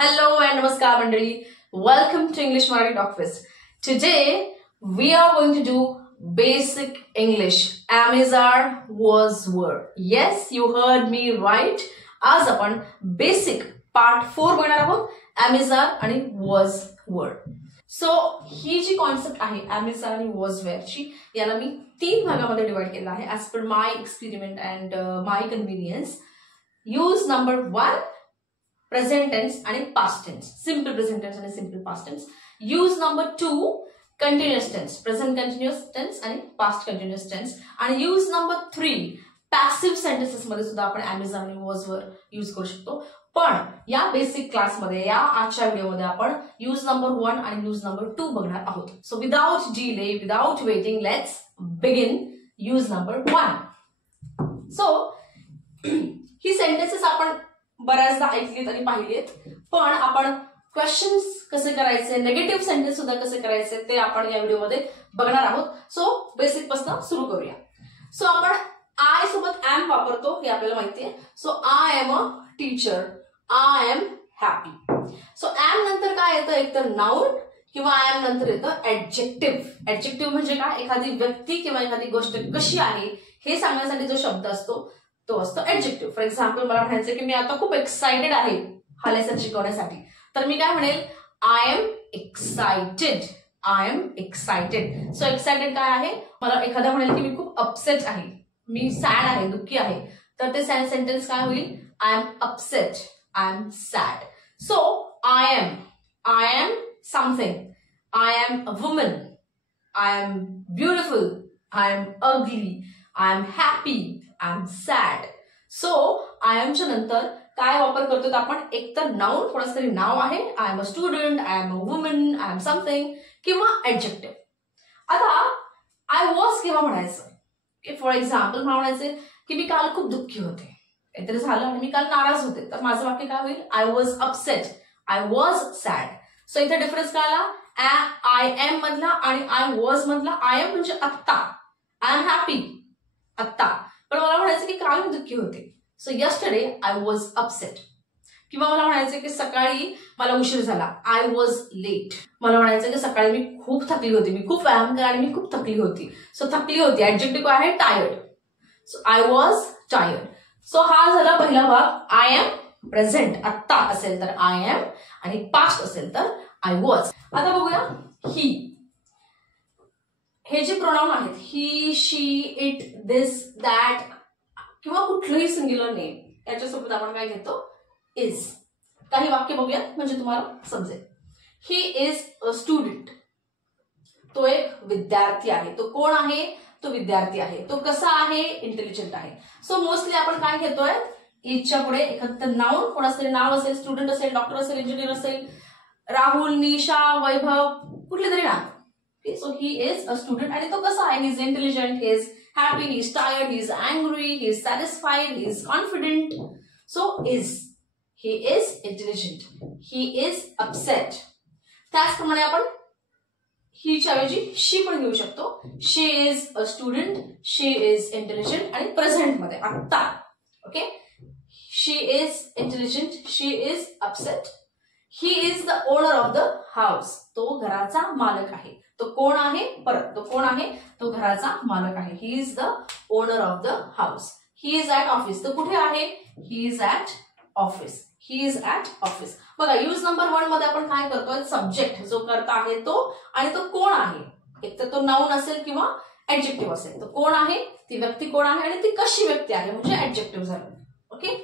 Hello and namaskar mandali. Welcome to English Marathi Talk Fest. Today we are going to do basic English. Am is are, was were. Yes, you heard me right. आज आपण basic part 4 बघणार आहोत. Am is are आणि was were. So ही जी concept आहे am is are आणि was were ची याला मी 3 भागामध्ये डिवाइड केला आहे as per my experiment and my convenience. Use number 1 present tense आणि past tense, simple present tense आणि simple past tense. Use number 2 continuous tense, present continuous tense आणि past continuous tense. आणि use number 3 passive sentences मध्ये सुद्धा आपण am is आणि was were use करू शकतो. पण या बेसिक क्लास मध्ये या आजच्या व्हिडिओ मध्ये आपण यूज नंबर 1 आणि यूज नंबर 2 बघणार आहोत. So without delay, without waiting, let's begin use number 1. So he sentences आपण बऱ्याचदा ऐकलीत आणि पाहिलीत, पण आपण क्वेश्चन्स कसे करायचे, नेगेटिव्ह सेंटेन्स सुद्धा कसे करायचे ते आपण या व्हिडिओमध्ये बघणार आहोत. सो बेसिक पासून सुरू करूया. सो आपण आय सोबत एम वापरतो हे आपल्याला माहिती आहे. So I am a teacher, I am happy. So am नंतर काय येतं, एकतर नाउन किंवा एम नंतर येतं ऍडजेक्टिव्ह. ऍडजेक्टिव्ह म्हणजे काय, एखादी व्यक्ती किंवा एखादी गोष्ट कशी आहे हे सांगण्यासाठी जो शब्द असतो तो असतो ऍडजेक्टिव्ह. फॉर एक्झाम्पल मला म्हणायचं की मी आता खूप एक्साइटेड आहे हा लेसन शिकवण्यासाठी, तर मी काय म्हणेल, I am excited. I am excited. So excited काय आहे, मला एखादा म्हणेल की मी खूप अपसेट आहे, मी सॅड आहे, दुःखी आहे, तर ते सेंटेन्स काय होईल, I am upset, I am sad. So I am something, I am a woman, I am beautiful, I am ugly, I am happy, I am sad. So I एमच्या नंतर काय वापर करतो आपण, एक तर नाउन, थोडंसं तरी नाव आहे, I am a student, I am a woman, I am something, किंवा ऍडजेक्टिव्ह. आता आय वॉज केव्हा म्हणायचं, की फॉर एक्झाम्पल मला म्हणायचे की मी काल खूप दुःखी होते, काहीतरी झालं आणि मी काल नाराज होते, तर माझं वाक्य काय होईल, I was upset, I was sad. So इथे डिफरन्स काय आला, आय एम मधला आणि आय वॉज मधला. आय एम म्हणजे आत्ता, आय एम हॅपी आत्ता, पण मला म्हणायचं की काल मी दुःखी होते. So yesterday I was upset. किंवा मला म्हणायचं की सकाळी मला उशीर झाला, आय वॉज लेट. मला म्हणायचं की सकाळी मी खूप थकली होती, मी खूप व्यायाम केला आणि मी खूप थकली होती. सो थकली होती ऍडजेक्टिव्ह आहे tired. So I was tired. So हा झाला पहिला भाग. आय एम प्रेझेंट, आत्ता असेल तर आय एम आणि पास्ट असेल तर आय वॉज. आता बघूया ही. हे जे प्रोनाउन आहेत, ही, शी, इट, दिस, दॅट किंवा कुठलंही सिंग्युलर नेम, याच्यासोबत आपण काय घेतो, इज. काही वाक्य बघूया म्हणजे तुम्हाला समजेल. ही इज अ स्टुडंट. तो एक विद्यार्थी आहे. तो कोण आहे, तो विद्यार्थी आहे. तो कसा आहे, इंटेलिजंट आहे. सो मोस्टली आपण काय घेतोय, इजच्या पुढे एखादं नाउन, कोणाचं तरी नाव असेल, स्टुडंट असेल, डॉक्टर असेल, इंजिनियर असेल, राहुल, निशा, वैभव, कुठले तरी नाव. So he is a student आणि तो कसा आहे, he is intelligent, he is happy, he is tired, he is angry, he is satisfied, he is confident. So is. He is intelligent. He is upset. त्याचप्रमाणे आपण ही च्या ऐवजी she पण घेऊ शकतो. She is a student, she is intelligent आणि present मध्ये आत्ता. Okay. She is intelligent, she is upset. He is the owner of the house. तो घराचा मालक आहे. तो कोण आहे, परत तो कोण आहे, तो घराचा मालक आहे. He is the owner of the house. He is at office. तो कुठे आहे, he is at office. He is at office. बघा यूज नंबर 1 मध्ये आपण काय करतोय, सब्जेक्ट जो करता आहे तो, आणि तो कोण आहे, एक तर तो नाउन असेल किंवा ऍडजेक्टिव्ह असेल. तो कोण आहे, ती व्यक्ती कोण आहे आणि ती कशी व्यक्ती आहे म्हणजे ऍडजेक्टिव्ह झालं. Okay.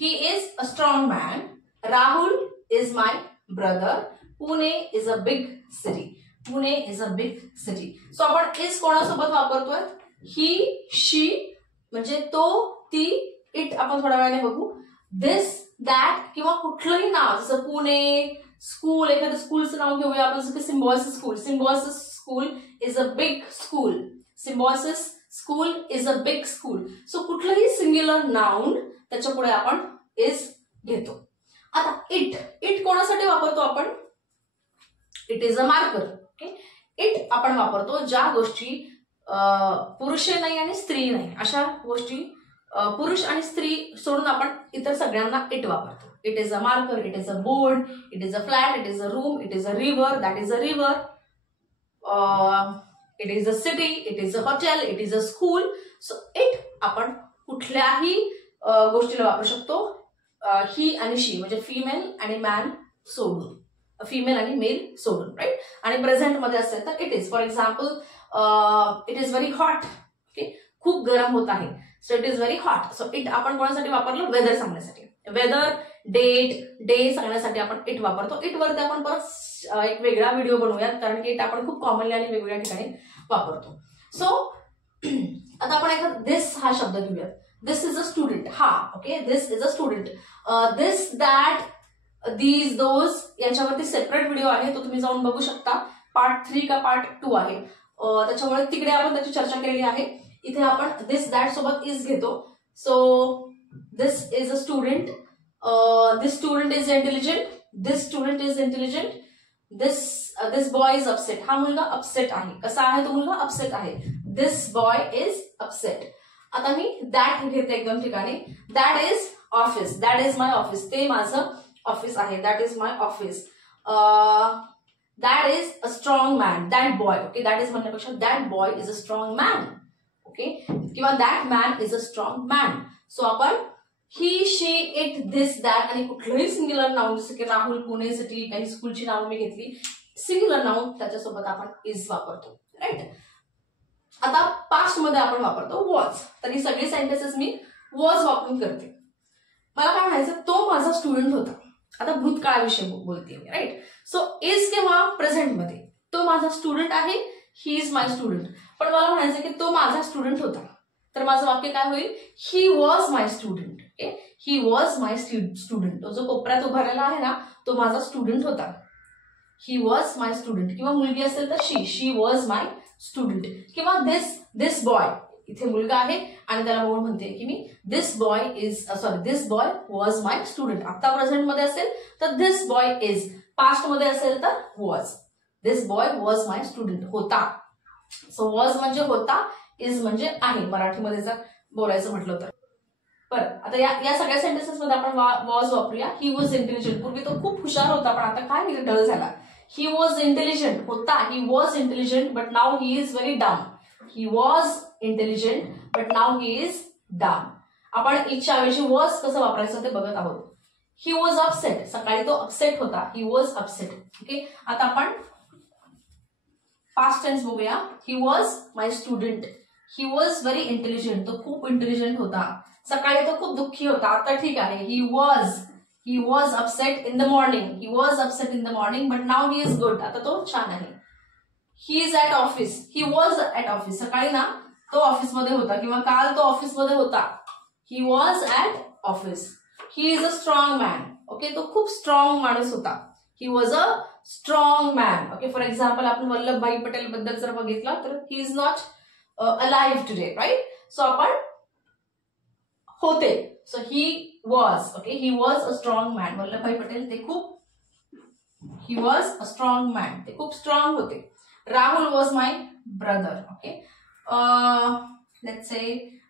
He is a strong man. Rahul is my brother. Pune is a big city. Pune is a big city. So आपण इज कोणासोबत वापरतोय, ही, शी म्हणजे तो, ती, इट आपण थोड्या वेळाने बघू. दिस, दॅट किंवा कुठलंही नाव, जसं पुणे, स्कूल, एखाद्या स्कूलचं नाव घेऊया आपण, जसं की Symbiosis school. Symbiosis school is a big school. Symbiosis school is a big school. So कुठलंही सिंग्युलर नाउन त्याच्या पुढे आपण इज घेतो. आता इट कोणासाठी वापरतो आपण, it is a marker. Okay. It आपण वापरतो ज्या गोष्टी पुरुष नाही आणि स्त्री नाही, अशा गोष्टी पुरुष आणि स्त्री सोडून आपण इतर सगळ्यांना इट वापरतो. It is a marker, it is a board, it is a flat, it is a room, it is a river, that is a river. It is a city, it is a hotel, it is a school. So it आपण कुठल्याही गोष्टीला वापरू शकतो ही आणि शी म्हणजे female आणि man सोडून, female आणि मेल सोडून, राईट. आणि प्रेझेंट मध्ये असेल तर it is. For example it is very hot. Okay, खूप गरम होत आहे. So it is very hot. So it आपण कोणासाठी वापरलं? वेदर सांगण्यासाठी. वेदर, डेट, डे सांगण्यासाठी आपण इट वापरतो. इट वरती आपण परत एक वेगळा व्हिडिओ बनवूयात, कारण की इट आपण खूप कॉमनली आणि वेगवेगळ्या ठिकाणी वापरतो. सो आता आपण एखादा दिस हा शब्द घेऊयात. दिस इज अ स्टुडंट. हा, okay, this is a student. This, that, these, those याच्यावरती सेपरेट व्हिडिओ आहे, तो तुम्ही जाऊन बघू शकता. पार्ट 3 का पार्ट 2 आहे, त्याच्यामुळे तिकडे आपण त्याची चर्चा केलेली आहे. इथे आपण दिस, दॅट सोबत इज घेतो. So this is a student. This student is intelligent. This student is intelligent. This boy is upset. हा मुलगा अपसेट आहे. कसा आहे तो मुलगा? अपसेट आहे. This boy is upset. आता मी दॅट घेते एकदम ठिकाणी. That is office. That is my office. ते माझं ऑफिस आहे. That is my office. That is a strong man. That boy. Okay, that is म्हणण्यापेक्षा that boy is a strong man. Okay, किंवा that man is a strong man. So आपण he, she, it, this, that आणि कुठलंही singular noun, जसं की Rahul Pune city, काही स्कूलची नावं मी घेतली, सिंग्युलर नाउन त्याच्यासोबत आपण इज वापरतो, राईट. आता पास्ट मध्ये आपण वापरतो वॉज. तर ही सगळी सेंटेन्सेस मी वॉज वापरून करते. मला काय म्हणायचं? तो माझा स्टुडंट होता. आता भूतकाळाविषयी बोलते मी, राईट. सो इज किंवा प्रेझेंट मध्ये तो माझा स्टुडंट आहे. He is my student. पण मला म्हणायचं की तो माझा स्टुडंट होता. तर माझं वाक्य काय होईल? He was my student. Okay, he was my student. तो जो कोपऱ्यात उभारलेला आहे ना, तो माझा स्टुडंट होता. He was my student. किंवा मुलगी असेल तर शी वॉज माय स्टुडंट. किंवा दिस बॉय, इथे मुलगा आहे आणि त्याला बघून म्हणते की me this boy was my student. आता प्रेझेंट मध्ये असेल तर दिस बॉय इज. पास्ट मध्ये असेल तर was. This boy was my student. होता. सो वॉज म्हणजे होता, इज म्हणजे आहे मराठीमध्ये जर बोलायचं म्हटलं तर. बरं, आता या सगळ्या सेंटेन्सेस मध्ये आपण वॉज वापरूया. ही वॉज इंटेलिजंट. पूर्वी तो खूप हुशार होता, पण आता काय मी डल झाला. ही वॉज इंटेलिजंट होता. He was intelligent but now he is very dumb. He was intelligent but now he is dumb. आपण इजच्या ऐवजी वॉज कसं वापरायचं ते बघत आहोत. He was upset. सकाळी तो अपसेट होता. He was upset. ओके, आता आपण पास्ट टेन्स बघूया. He was my student. He was very intelligent. तो खूप इंटेलिजंट होता. सकाळी तो खूप दुःखी होता. आता ठीक आहे. He was upset in the morning. He was upset in the morning but now he is good. आता तो छान आहे. He is at office. He was at office. सकाळी ना तो ऑफिसमध्ये होता किंवा काल तो ऑफिसमध्ये होता. He was at office. He is a strong man. Okay, तो खूप स्ट्रॉंग माणूस होता. He was a strong man. Okay, for example आपण वल्लभभाई पटेल बद्दल जर बघितलं तर he is not alive today, right. So आपण होते. So he was. Okay, he was a strong man. Vallabhbhai Patel ते खूप, he was a strong man. ते खूप स्ट्रॉंग होते. Rahul was my brother. Okay, let's say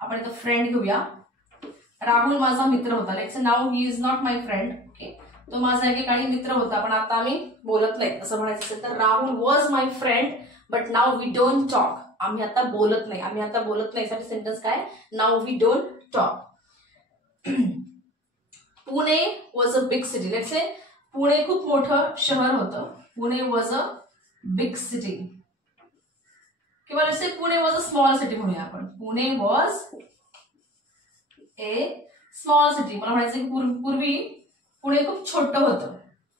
आपण इथं फ्रेंड घेऊया. राहुल माझा मित्र होता. Let's say now he is not my friend. Okay, तो माझा एकेकाळी मित्र होता, पण आता आम्ही बोलत नाही असं म्हणायचं असेल तर Rahul was my friend but now we don't talk. आम्ही आता बोलत नाही. आम्ही आता बोलत नाही साठी सेंटेन्स काय? Now we don't talk. Pune was a big city. Let's say Pune खूप मोठं शहर होतं. Pune was a big city. किंवा let's say Pune was a small city म्हणूया आपण. Pune was a small city. मला म्हणायचं की पूर्वी पुणे खूप छोटं होतं.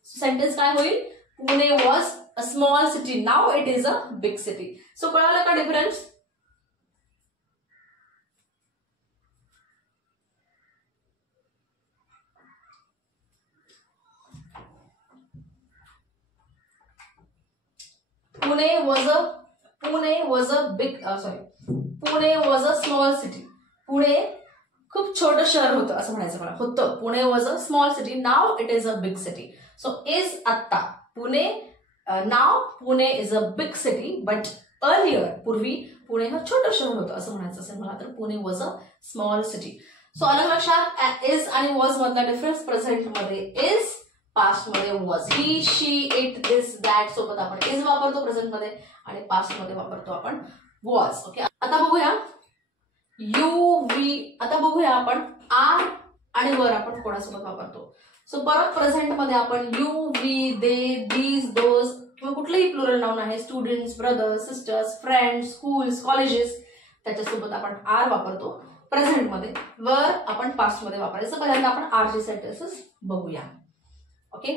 सेंटेन्स काय होईल? Pune was a small city. Now it is a big city. So कळालं का difference? Pune was a small city. Pune खूप छोटं शहर होतं असं म्हणायचं मला. होतं. Pune was a small city. Now it is a big city. So is आत्ता. Pune now Pune is a big city but earlier पूर्वी पुणे हा छोटं शहर होतं असं म्हणायचं असेल मला तर Pune was a small city. So अलग लक्षात इज आणि वॉज मधला डिफरन्स. प्रेझेंट मध्ये इज, पास्ट मध्ये was. He, she, it, this, that सोबत आपण इज वापरतो प्रेझेंट मध्ये आणि पास्ट मध्ये वापरतो आपण वॉज. ओके, आता बघूया यू, वी. आता बघूया आपण आर आणि वर आपण कोणासोबत वापरतो. सो परत प्रेझेंट मध्ये आपण you, we, they, these, those किंवा कुठलेही प्लुरल नाउन आहे, students, brothers, sisters, friends, schools, colleges, त्याच्यासोबत आपण आर वापरतो प्रेझेंट मध्ये. वर आपण पास्ट मध्ये वापरायचं. पहिल्यांदा आपण आरचे सेंटेन्सेस बघूया. Okay,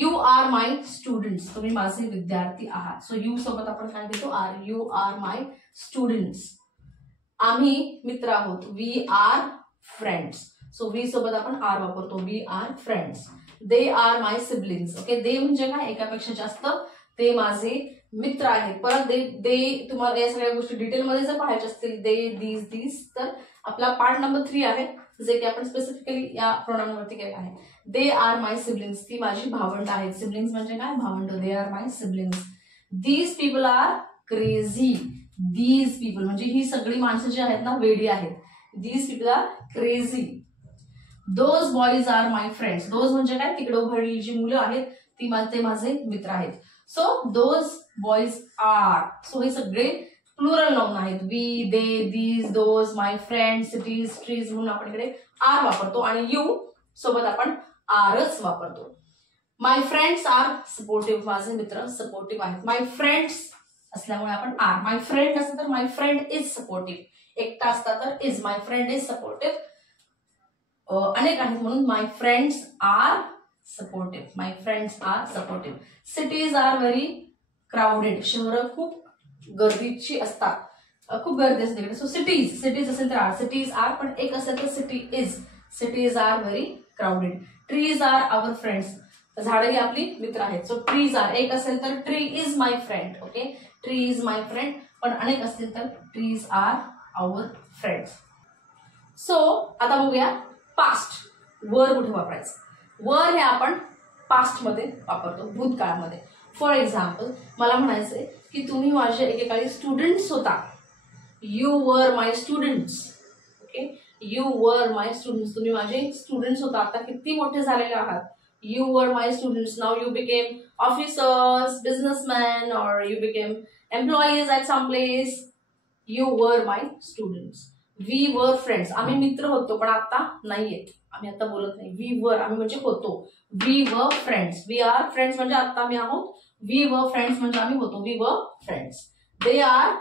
you are my students, तुम्ही माझे विद्यार्थी आहात. सो यू सोबत आपण काय घेतो are. You are my students. आम्ही मित्र आहोत. We are friends. So we सोबत आपण आर वापरतो. We are friends. They are my siblings. Okay, they म्हणजे काय, एकापेक्षा जास्त. ते माझे मित्र आहेत. परत दे तुम्हाला या सगळ्या गोष्टी डिटेलमध्ये जर पाहायच्या असतील, दे, दीज, दीज, तर आपला पार्ट नंबर 3 आहे, जे की आपण स्पेसिफिकली या प्रोनाउनवरती केलं आहे. दे आर माय सिबलिंग्स, ती माझी भावंड आहेत. सिबलिंग्स म्हणजे काय, भावंड. They are my siblings. These people are crazy. These people म्हणजे ही सगळी माणसं जी आहेत ना, वेडी आहेत. These people are crazy. Those boys are my friends. Those म्हणजे काय, तिकडे उभारलेली जी मुलं आहेत ते माझे मित्र आहेत. So those boys are. So हे सगळे प्लुरल नाउन आहेत. We, they, these, those, my friends, cities, trees म्हणून आपण इकडे आर वापरतो आणि यू सोबत आपण आरच वापरतो. माय फ्रेंड्स आर सपोर्टिव्ह. माझे मित्र सपोर्टिव्ह आहेत. माय फ्रेंड्स असल्यामुळे आपण आर. माय फ्रेंड असतं तर माय फ्रेंड इज सपोर्टिव्ह. एकटा असता तर is. My friend is supportive. अनेक आहेत म्हणून my friends are supportive. My friends are supportive. Cities are very crowded. शहरं खूप गर्दीची असतात, खूप गर्दी असते तिकडे. सो सिटीज असेल तर आर. सिटीज आर, पण एक असेल तर city is. Cities are very crowded. Trees are our friends. झाडं ही आपली मित्र आहेत. सो ट्रीज आर, एक असेल तर tree is my friend. Okay, tree is my friend. पण अनेक असतील तर trees are our friends. So आता बघूया पास्ट. वर कुठे वापरायचं. वर हे आपण पास्ट मध्ये वापरतो, भूतकाळामध्ये. फॉर एक्झाम्पल, मला म्हणायचंय की तुम्ही माझे एकेकाळी स्टुडंट्स होता. You were my students. Okay, you were my students. तुम्ही माझे स्टुडंट्स होता. आता किती मोठे झालेले आहात. You were my students. Now you became officers, businessman, और you became employees at some place. You were my students. We were friends. आम्ही मित्र होतो पण आता नाहीयेत. आम्ही आता बोलत नाही. वी वर, आम्ही म्हणजे होतो. We were friends. We are friends म्हणजे आता आम्ही आहोत. वी वर फ्रेंड्स म्हणजे आम्ही होतो. We were friends. They are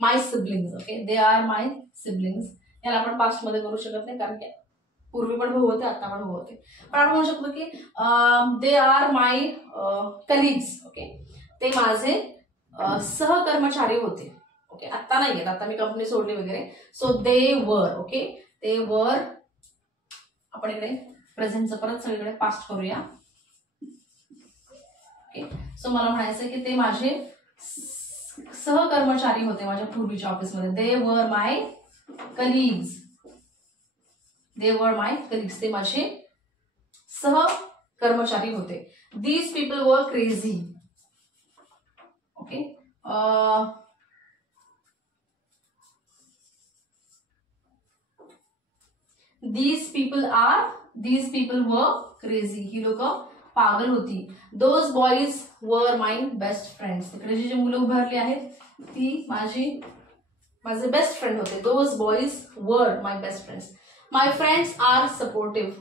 my siblings. Okay, they are my siblings. याला आपण पास्ट मध्ये करू शकत नाही कारण की पूर्वी पण भाऊ होते, आता पण भाऊ होते. पण आपण म्हणू शकतो की दे आर माय कलिग्स. ओके, ते माझे सहकर्मचारी होते. ओके, आता नाहीयेत, आता मी कंपनी सोडली वगैरे. सो दे वर. ओके, ते वर. आपण इकडे प्रेझेंटचं परत सगळीकडे पास्ट करूया. ओके, सो मला म्हणायचं की ते माझे सहकर्मचारी होते माझ्या पूर्वीच्या ऑफिसमध्ये. दे वर माय कलिग्स. दे वर माय कलिग्स. ते माझे सहकर्मचारी होते. These people were crazy. Okay, these people were crazy. ही लोक पागल होती. Those boys were my best friends. तिकडे जी मुलं उभारली आहेत ती माझे बेस्ट फ्रेंड होते. Those boys were my best friends. My friends are supportive.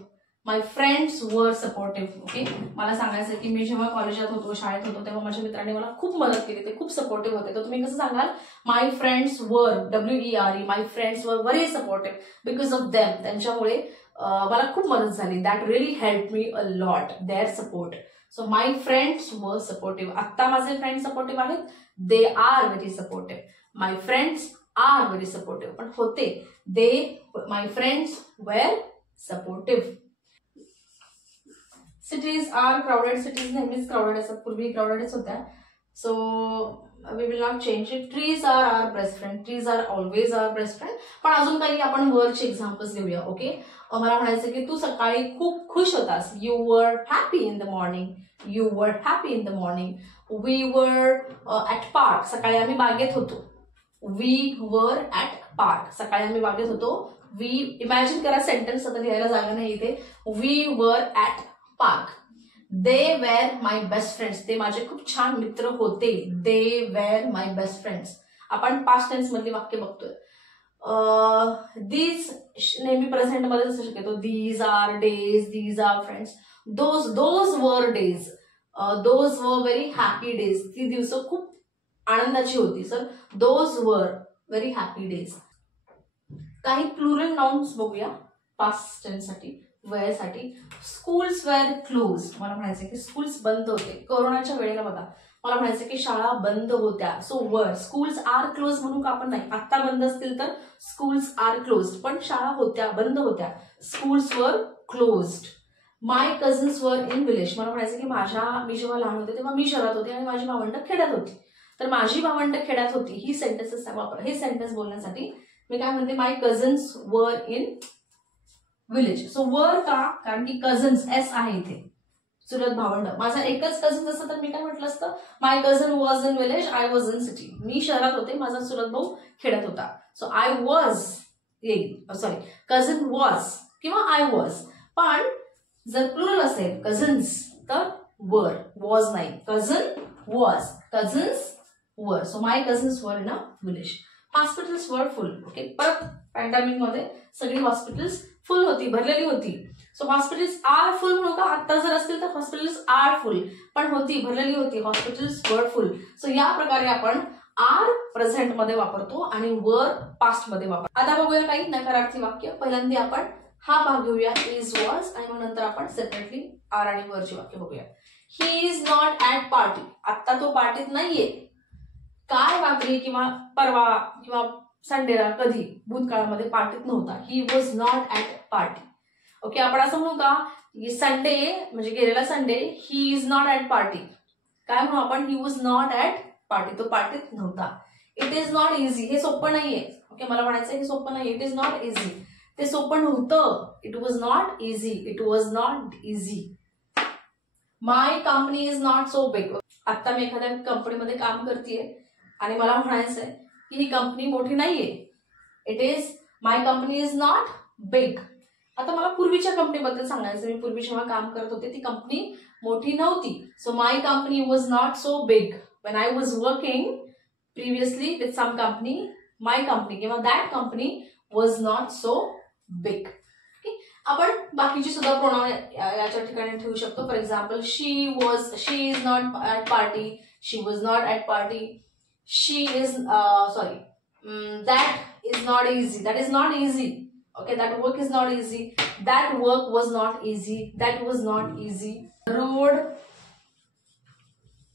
My friends were supportive. Okay, मला सांगायचं की मी जेव्हा कॉलेजात होतो, शाळेत होतो, तेव्हा माझ्या मित्रांनी मला खूप मदत केली. ते खूप सपोर्टिव्ह होते. तर तुम्ही कसं सांगाल, my friends were, WERE, my friends were very supportive because of them. त्यांच्यामुळे मला खूप मदत झाली. That really help me a lot, their support. So my friends were supportive. आत्ता माझे फ्रेंड सपोर्टिव्ह आहेत. They are very supportive. My friends are very supportive. पण होते. They, my friends were supportive. Cities are crowded. Cities नेहमीच crowded असतात, पूर्वी क्राउडेडच होत्या. So we will not change it. Trees are our best friend. Trees are always our best friend. पण अजून काही आपण वरचे एक्झाम्पल्स घेऊया. ओके, मला म्हणायचं की तू सकाळी खूप खुश होतास. You were happy in the morning. You were happy in the morning. We were at park. सकाळी आम्ही बागेत होतो. We were at park. सकाळी आम्ही बागेत होतो. वी इमॅजिन करा सेंटेन्स, आता लिहायला जागा नाही इथे. We were at park. They were my best friends. ते माझे खूप छान मित्र होते. They were my best friends. आपण पास्ट टेन्स मधली वाक्य बघतोय. दीज नेहमी प्रेझेंट मध्ये असू शकेल. These are days, these are friends. Those were days, those were very happy days. ती दिवस खूप आनंदाची होती. Sir those were very happy days. काही प्लुरल नाउन्स बघूया पास्ट टेन्स साठी, वेळेसाठी. Schools were close. मला म्हणायचं की स्कूल्स बंद होते. कोरोनाच्या वेळेला बघा, मला म्हणायचं की शाळा बंद होत्या. सो वर. स्कूल्स आर क्लोज म्हणून का आपण नाही. आता बंद असतील तर स्कूल्स आर क्लोज, पण शाळा होत्या, बंद होत्या. स्कूल्स वर closed. My cousins were in village. मला म्हणायचं की मी जेव्हा लहान होते तेव्हा मी शहरात होते आणि माझी भावंड खेड्यात होती. तर माझी भावंड खेड्यात होती ही सेंटेन्सेस वापर. हे सेंटेन्स बोलण्यासाठी मी काय म्हणते, माय cousins were in village. So वर का, कारण की कझन्स एस आहे इथे, चुलत भावंड. माझा एकच कझन असतं तर मी काय म्हटलं असतं, my cousin was in village, I was in city. मी शहरात होते, माझा चुलत भाऊ खेड्यात होता. सो आय वॉज येईल, सॉरी कझन वॉज किंवा आय वॉज. पण जर प्लुरल असेल कझन्स तर वर, वॉज नाही. Cousin was, cousins were. So my cousins were in a village. Hospitals were full. Okay, परत पॅन्डेमिक मध्ये सगळी हॉस्पिटल्स फुल होती, भरलेली होती. सो हॉस्पिटल्स आर फुल म्हणू का, आता जर असतील तर हॉस्पिटल्स आर फुल, पण होती, भरलेली होती. Hospitals were full. सो या प्रकारे आपण आर प्रेझेंट मध्ये वापरतो आणि वर पास्ट मध्ये वापरतो. आता बघूया काही नकारार्थी वाक्य. पहिल्यांदा आपण हा भाग घेऊया, इज वॉज, आणि मग नंतर आपण सेपरेटली आर आणि वरची वाक्य बघूया. ही इज नॉट ऍट पार्टी. आता तो पार्टीत नाहीये. काल रात्री किंवा परवा किंवा संडेला कधी भूतकाळामध्ये पार्टीत नव्हता. He was not at party. Okay, आपण असं म्हणू का, संडे म्हणजे गेलेला Sunday, he is not at party. काय म्हणू आपण, he was not at party. तो पार्टीत नव्हता. It is not easy. हे सोपं नाहीये. ओके, मला म्हणायचं हे सोपं नाहीये. It is not easy. ते सोपं नव्हतं. It was not easy. It was not easy. My company is not so big. आता मी एखाद्या कंपनीमध्ये काम करतेय आणि मला म्हणायचंय की ही कंपनी मोठी नाहीये. It is, my company is not big. आता मला पूर्वीच्या कंपनीबद्दल सांगायचं. मी पूर्वी जेव्हा काम करत होते ती कंपनी मोठी नव्हती. So my company was not so big. When I was working previously with some company, my company किंवा that company was not so big. आपण बाकीची सुद्धा प्रोनाउन याच्या ठिकाणी ठेवू शकतो. For example, she is not at party, she was not at party. She is that is not easy. That is not easy. Okay, that work is not easy. That work was not easy. That was not easy. The road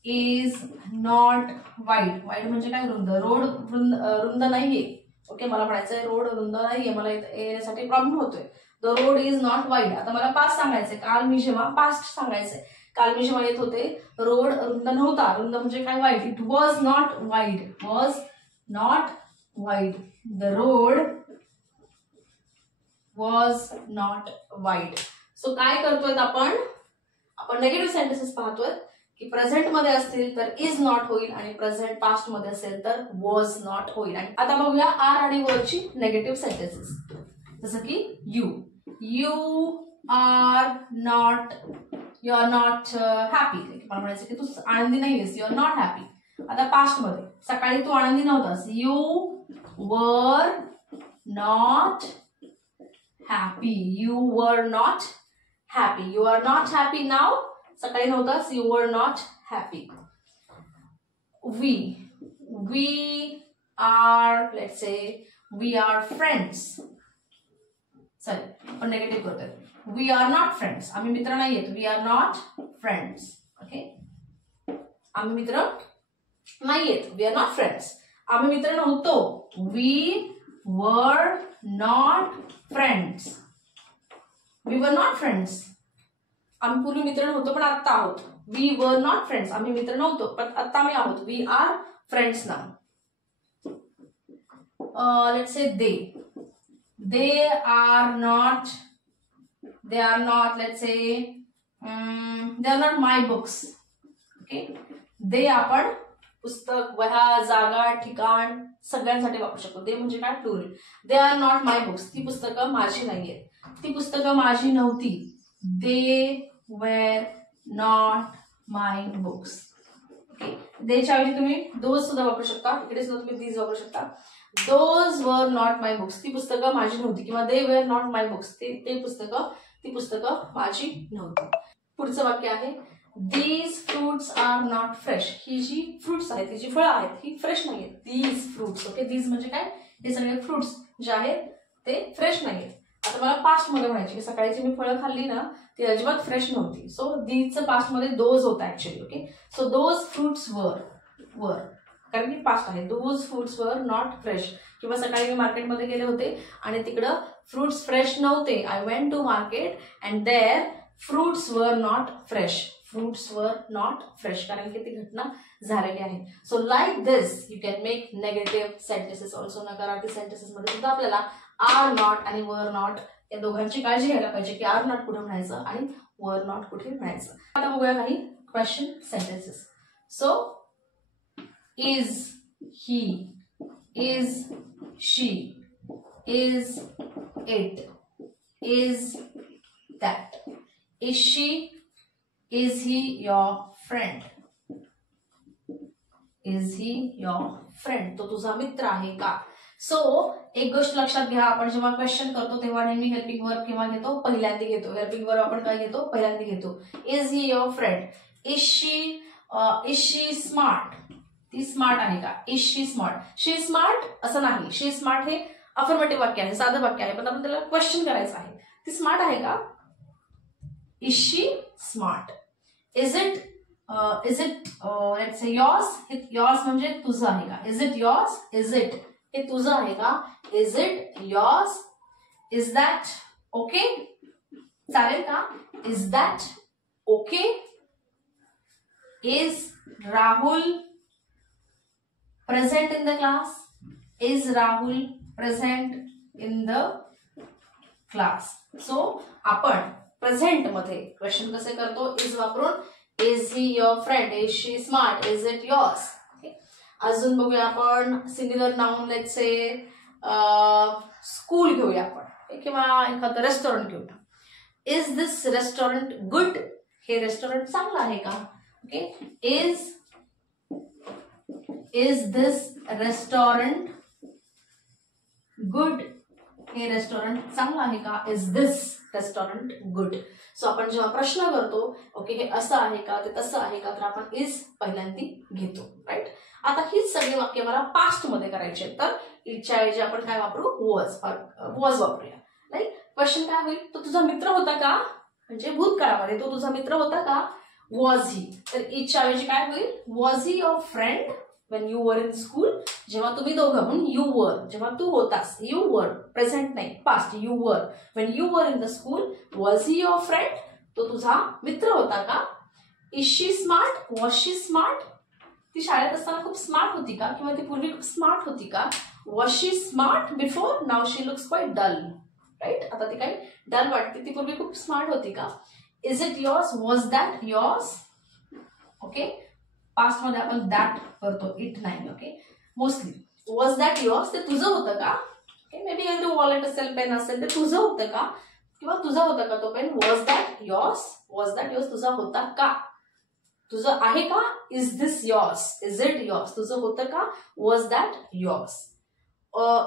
is not wide. Wide म्हणजे काय, रुंद. Road रुंद नाहीये. Okay, मला म्हणायचंय road रुंद नाहीये. मला येण्यासाठी प्रॉब्लेम होतोय. The road is not wide. आता मला पास्ट सांगायचंय. काल मी जेव्हा, पास्ट सांगायचंय, काल मी जेव्हा येत होते रोड रुंद नव्हता. रुंद म्हणजे काय, wide. It was not wide. Was not wide. The road was not wide. So काय करतोय आपण नेगेटिव्ह सेंटेन्सेस पाहतोय की प्रेझेंट मध्ये असतील तर इज नॉट होईल आणि प्रेझेंट पास्ट मध्ये असेल तर वॉज नॉट होईल. आणि आता बघूया आर आणि वरची नेगेटिव्ह सेंटेन्सेस. जसं की यू आर नॉट हॅपी. मला म्हणायचं की तू आनंदी नाहीयेस. You are not happy. आता पास्ट मध्ये, सकाळी तू आनंदी नव्हतास. यू were not happy. You were not happy. You are not happy now. सकाळी नव्हतास. You were not happy. We are, let's say, we are friends. Sorry, आपण नेगेटिव्ह करतोय. We are not friends. आम्ही मित्र नाहीयेत. We are not friends. Okay, आम्ही मित्र नाहीयेत. We are not friends. आम्ही मित्र नव्हतो. We were not friends. We were not friends. आम्ही पूर्वी मित्र नव्हतो पण आता आहोत. We were not friends. आम्ही मित्र नव्हतो पण आता आम्ही आहोत. We are friends now. Let's say they are not, let's say, they are not my books. Okay, they आपण पुस्तक, वह्या, जागा, ठिकाण सगळ्यांसाठी वापरू शकतो. दे म्हणजे काय? Plural. They are not my books. ती पुस्तकं माझी नाहीयेत. ती पुस्तकं माझी नव्हती. They were not my books. Okay. देच्या ऐवजी तुम्ही दोज सुद्धा वापरू शकता. इकडे सुद्धा तुम्ही दीज वापरू शकता. Those were not my books. ती पुस्तकं माझी नव्हती. किंवा दे वेर नॉट माय बुक्स. ती पुस्तकं माझी नव्हती. पुढचं वाक्य आहे these fruits are not fresh. ही जी फ्रुट्स आहेत, ही जी फळं आहेत, ही फ्रेश नाहीयेत. These fruits. ओके. दीज म्हणजे काय? हे सगळे फ्रुट्स जे आहेत ते फ्रेश नाहीयेत. आता मला पास्ट मध्ये म्हणायची की सकाळी जी मी फळं खाल्ली ना ती अजिबात फ्रेश नव्हती. सो दीजचं पास्ट मध्ये दोज होता actually. Okay. So those fruits were कारण की पास्ट आहे. Those fruits were not fresh. किंवा सकाळी मी मार्केटमध्ये गेले होते आणि तिकडं फ्रुट्स फ्रेश नव्हते. I went to market and there fruits were not fresh. Fruits were not fresh कारण की ती घटना झालेली आहे. So like this you can make negative sentences also. नकारार्थी सेंटेन्सेस मध्ये सुद्धा आपल्याला आर नॉट आणि वर नॉट या दोघांची काळजी घ्यायला पाहिजे की आर नॉट कुठे म्हणायचं आणि वर नॉट कुठे म्हणायचं. आता बघूया काही question sentences. So is he, is she, is it, is that. Is she, is he your friend? Is he your friend? तो तुझा मित्र आहे का? सो एक गोष्ट लक्षात घ्या, आपण जेव्हा क्वेश्चन करतो तेव्हा नेहमी हेल्पिंग वर्ब केव्हा घेतो? पहिल्यांदा घेतो. हेल्पिंग वर्ब आपण काय घेतो? पहिल्यांदा घेतो. Is he your friend? Is she smart? ती स्मार्ट आहे का? Is she smart? She smart असं नाही. शी स्मार्ट हे अफर्मेटिव्ह वाक्य आहे, साधं वाक्य आहे, पण आपण त्याला क्वेश्चन करायचं आहे. ती स्मार्ट आहे का? Is she smart? Is it let's say yours? yours म्हणजे तुझं आहे का? Is it yours? Is it हे तुझं आहे का? Is it yours? Is that okay? चालेल का? Is that okay? Is Rahul present in the class? Is Rahul present in the class? So आपण प्रेझेंट मध्ये क्वेश्चन कसे करतो? इज वापरून. Is he your friend? Is she smart? Is it yours? अजून बघूया आपण singular noun. Let's say school घेऊया आपण किंवा एखादं रेस्टॉरंट घेऊया. Is this restaurant good? हे रेस्टॉरंट चांगलं आहे का? Okay. Is this restaurant good? हे रेस्टॉरंट चांगलं आहे का? Is this restaurant good? So आपण जेव्हा प्रश्न करतो ओके हे असं आहे का, ते तसं आहे का, तर आपण इज पहिल्यांदी घेतो. राईट. आता हीच सगळी वाक्य मला पास्ट मध्ये करायची आहेत, तर इजच्या ऐवजी आपण काय वापरू? वॉज वापरूया. राईट. क्वेश्चन काय होईल? तो तुझा मित्र होता का? म्हणजे भूतकाळामध्ये तो तुझा मित्र होता का? Was he. तर इजच्या ऐवजी काय होईल? Was he your friend when you were in school? जेव्हा तुम्ही दोघं म्हणून you were, जेव्हा तू होतास, you were, प्रेझेंट नाही, past, you were, when you were in the school, was he your friend? तो तुझा मित्र होता का? Is she smart? Was she smart? ती शाळेत असताना खूप स्मार्ट होती का? किंवा ती पूर्वी खूप स्मार्ट होती का? Was she smart before? Now she looks quite dull. Right. आता ती काही डल वाटते. ती पूर्वी खूप स्मार्ट होती का? Is it yours? Was that yours? Okay. Past मध्ये आपण दॅट करतो, इट नाही. Okay. Mostly was that yours? ते तुझं होतं का? ओके. मे बी एखादं वॉलेट असेल, पेन असेल, ते तुझं होतं का? किंवा तुझा होता का तो pen? Was that yours? Was that yours? तुझा होता का? तुझं आहे का? Is this yours? Is it yours? तुझं होतं का? Was that yours?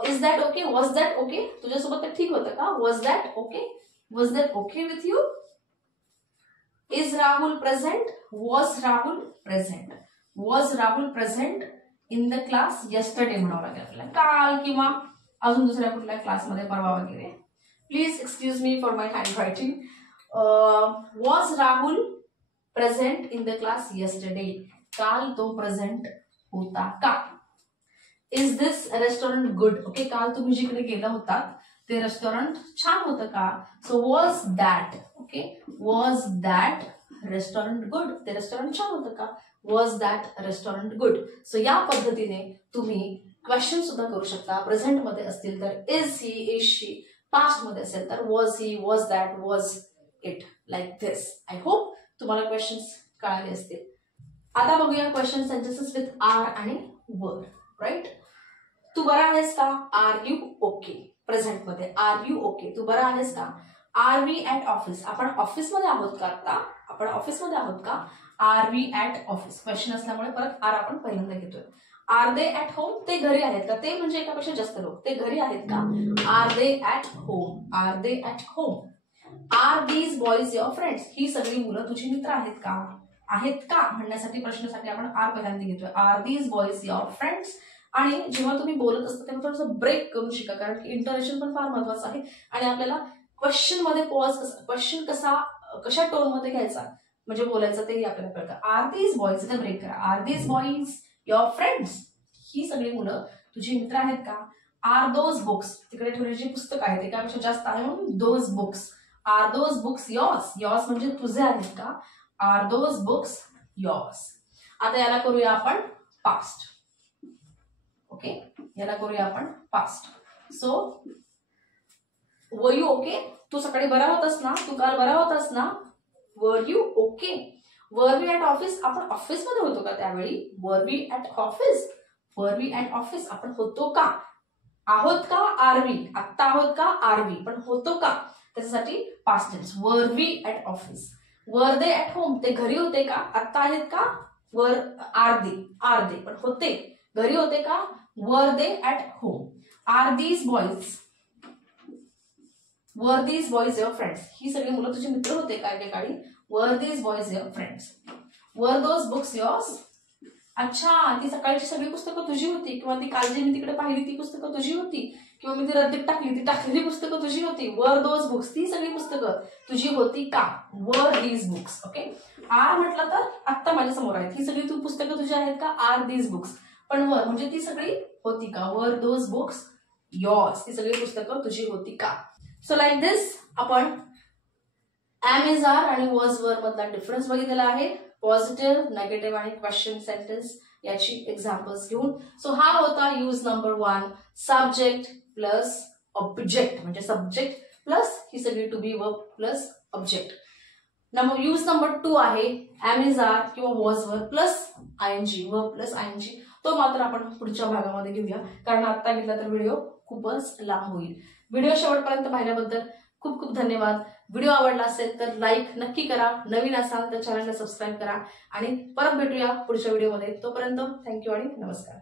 Is that okay? Was that okay? तुझ्यासोबत ते ठीक होतं का? Was that okay? Was that okay with you? Is Rahul present? Was Rahul present? Was Rahul present in the class yesterday म्हणावं लागेल आपल्याला. काल किंवा अजून दुसऱ्या कुठल्या क्लासमध्ये, परवा वगैरे. Please excuse me for my hand writing. Was Rahul present in the class yesterday? काल तो प्रेझेंट होता का? Is this restaurant good? Okay. काल तुम्ही जिकडे गेला होतात ते रेस्टॉरंट छान होतं का? So was that okay. Was that restaurant good? ते रेस्टॉरंट छान होतं का? Was that restaurant good? So या पद्धतीने तुम्ही क्वेश्चन सुद्धा करू शकता. प्रेझेंट मध्ये असतील तर is he, is she. Past मध्ये असेल तर was he, was that, was it, like this. I hope तुम्हाला क्वेश्चन्स कळाले असतील. आता बघूया क्वेश्चन सेंटेन्सेस विथ आर आणि वर. राईट. तू बरा आहेस का? Are you okay. प्रेझेंट मध्ये आर यू ओके, तू बरा आहेस का? आर वी ऍट ऑफिस, आपण ऑफिसमध्ये आहोत का? आता आपण ऑफिसमध्ये आहोत का? Are we at office. Question असल्यामुळे परत आर आपण पहिल्यांदा घेतोय. आर दे ऍट होम, ते घरी आहेत का? ते म्हणजे एकापेक्षा जास्त लोक, ते घरी आहेत का? Are they at home, are they at home. Are these boys your friends, ही सगळी मुलं तुझी मित्र आहेत का? आहेत का म्हणण्यासाठी प्रश्नासाठी आपण आर पहिल्यांदा घेतोय. Are these boys your friends. आणि जेव्हा तुम्ही बोलत असता तेव्हा थोडंसं ब्रेक करून शिका, कारण की इंटरेक्शन पण फार महत्वाचं आहे आणि आपल्याला क्वेश्चन मध्ये पॉज, क्वेश्चन कशा टोन मध्ये घ्यायचा म्हणजे बोलायचं तेही आपल्याला कळतं. आर दीज बॉईज, इथे ब्रेक करा. Are these boys your friends, ही सगळी मुलं तुझी मित्र आहेत का? आर दोज बुक्स, तिकडे ठेवलेली जी पुस्तकं आहेत एकापेक्षा जास्त आहे म्हणून those books. Are those books yours, yours म्हणजे तुझे आहेत का? Are those books yours. आता याला करूया आपण पास्ट. ओके, याला करूया आपण past. So were you okay, तू सकाळी बरा होतास ना? तू काल बरा होतास ना? Were you okay. Were we at office, आपण ऑफिसमध्ये होतो का त्यावेळी? Were we at office, were we at office, आपण होतो का? आहोत का? आरवी. आत्ता आहोत का? आरवी. पण होतो का? त्याच्यासाठी past tense. Were we at office. Were they at home, ते घरी होते का? आत्ता आहेत का? वर आर दे, आर दे. पण होते, घरी होते का? Were they at home. Are these boys, were these boys your friends, ही सगळी मुलं तुझी मित्र होते का एकेकाळी? Were these boys your friends. Were those books yours. अच्छा, ती सकाळची सगळी पुस्तकं तुझी होती, किंवा ती काल जी मी तिकडे पाहिली ती पुस्तकं तुझी होती, किंवा मी ती रद्दीत टाकली ती टाकलेली पुस्तकं तुझी होती. वर दोज बुक्स, ती सगळी पुस्तकं तुझी होती का? Were these books. Okay. R म्हटलं तर आत्ता माझ्या समोर आहेत, ही सगळी पुस्तकं तुझी आहेत का? Are these books. पण वर म्हणजे ती सगळी होती का? वर दोज बुक्स योर्स, ती सगळी पुस्तकं तुझी होती का? सो लाईक दिस आपण एम इज आर आणि वॉज वर मधला डिफरन्स बघितलेला आहे. पॉझिटिव्ह, नेगेटिव्ह आणि क्वेश्चन सेंटेन्स याची एक्झाम्पल्स घेऊन. सो हा होता use number 1, subject plus object, म्हणजे सब्जेक्ट प्लस ही सगळी to be verb plus object. Use number 2 आहे एम इज आर किंवा was were plus ING, verb plus ING. तो मात्र आपण पुढच्या भागामध्ये घेऊया, कारण आता घेतला तर व्हिडिओ खूपच लांब होईल. व्हिडिओ शेवटपर्यंत पाहिल्याबद्दल खूप खूप धन्यवाद. व्हिडिओ आवडला असेल तर लाईक नक्की करा, नवीन असाल तर चॅनलला सबस्क्राईब करा आणि परत भेटूया पुढच्या व्हिडिओमध्ये. तोपर्यंत थँक्यू आणि नमस्कार.